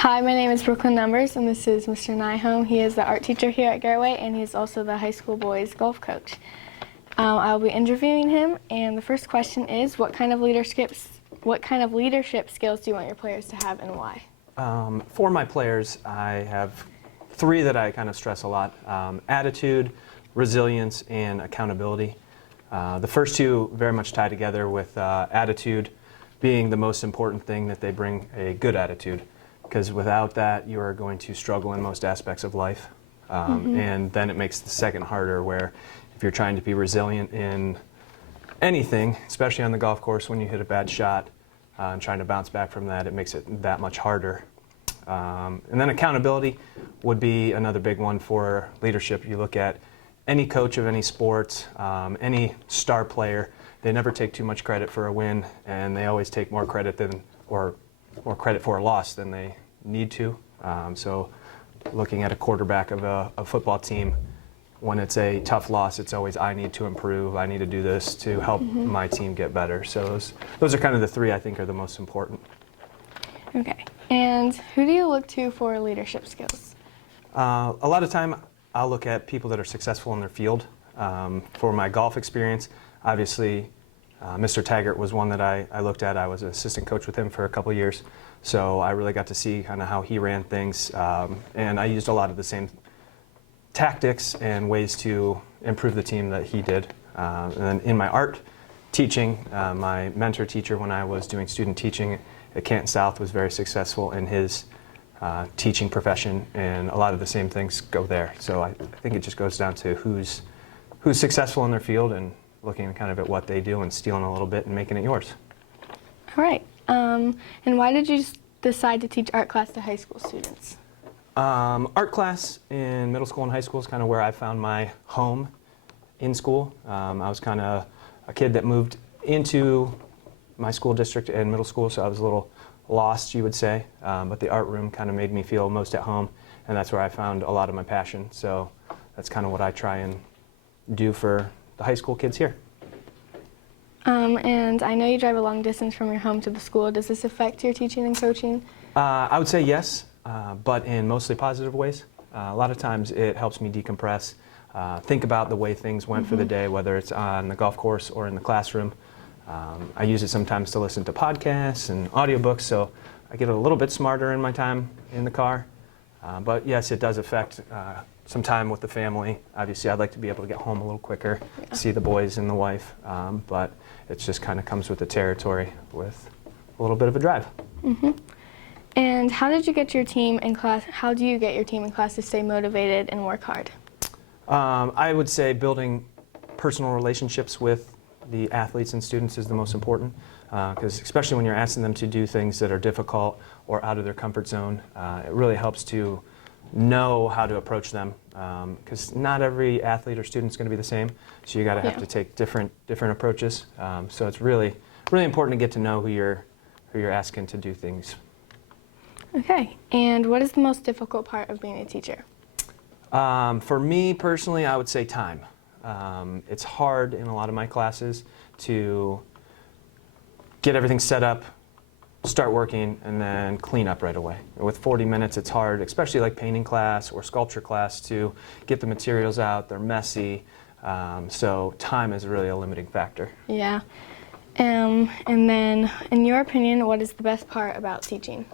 Hi, my name is Brooklyn Numbers, and this is Mr. Nyholm. He is the art teacher here at Garraway, and he's also the high school boys golf coach. I'll be interviewing him, and the first question is, what kind of leadership skills do you want your players to have, and why? For my players, I have three that I kind of stress a lot: attitude, resilience, and accountability. The first two very much tie together with attitude being the most important thing, that they bring a good attitude, because without that you are going to struggle in most aspects of life. And then it makes the second harder, where if you're trying to be resilient in anything, especially on the golf course when you hit a bad shot and trying to bounce back from that, it makes it that much harder. And then accountability would be another big one for leadership. You look at any coach of any sport, any star player, they never take too much credit for a win, and they always take more credit for a loss than they need to. So looking at a quarterback of a football team, when it's a tough loss, it's always, I need to improve, I need to do this to help my team get better. So those are kind of the three I think are the most important. Okay, and who do you look to for leadership skills? A lot of time I'll look at people that are successful in their field. For my golf experience, obviously Mr. Taggart was one that I looked at. I was an assistant coach with him for a couple years, so I really got to see kind of how he ran things, and I used a lot of the same tactics and ways to improve the team that he did. And then in my art teaching, my mentor teacher when I was doing student teaching at Canton South was very successful in his teaching profession, and a lot of the same things go there. So I think it just goes down to who's successful in their field and looking kind of at what they do and stealing a little bit and making it yours. All right, and why did you decide to teach art class to high school students? Art class in middle school and high school is kind of where I found my home in school. I was kind of a kid that moved into my school district in middle school, so I was a little lost, you would say, but the art room kind of made me feel most at home, and that's where I found a lot of my passion. So that's kind of what I try and do for the high school kids here. And I know you drive a long distance from your home to the school. Does this affect your teaching and coaching? I would say yes, but in mostly positive ways. A lot of times it helps me decompress, think about the way things went for the day, whether it's on the golf course or in the classroom. I use it sometimes to listen to podcasts and audiobooks, so I get a little bit smarter in my time in the car. But yes, it does affect some time with the family. Obviously, I'd like to be able to get home a little quicker, see the boys and the wife, but it just kind of comes with the territory with a little bit of a drive. And how did you get your team in class? How do you get your team in class to stay motivated and work hard? I would say building personal relationships with the athletes and students is the most important, because especially when you're asking them to do things that are difficult or out of their comfort zone, it really helps to know how to approach them, because not every athlete or student is going to be the same, so you got to have to take different approaches. So it's really important to get to know who you're asking to do things. Okay, and what is the most difficult part of being a teacher? For me personally, I would say time. It's hard in a lot of my classes to get everything set up, start working, and then clean up right away. With 40 minutes, it's hard, especially like painting class or sculpture class, to get the materials out. They're messy, so time is really a limiting factor. Yeah, and then, in your opinion, what is the best part about teaching?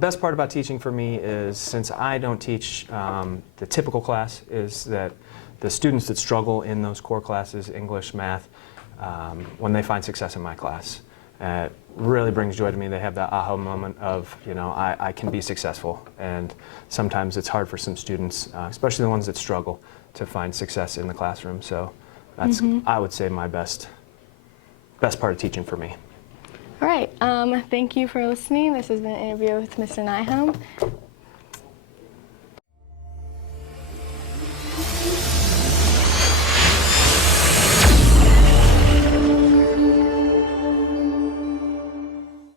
Best part about teaching for me is, since I don't teach the typical class, is that the students that struggle in those core classes, English, math, when they find success in my class, it really brings joy to me. They have that aha moment of, I can be successful. And sometimes it's hard for some students, especially the ones that struggle, to find success in the classroom. So that's, I would say, my best part of teaching for me. All right, thank you for listening. This has been an interview with Mr. Nyholm.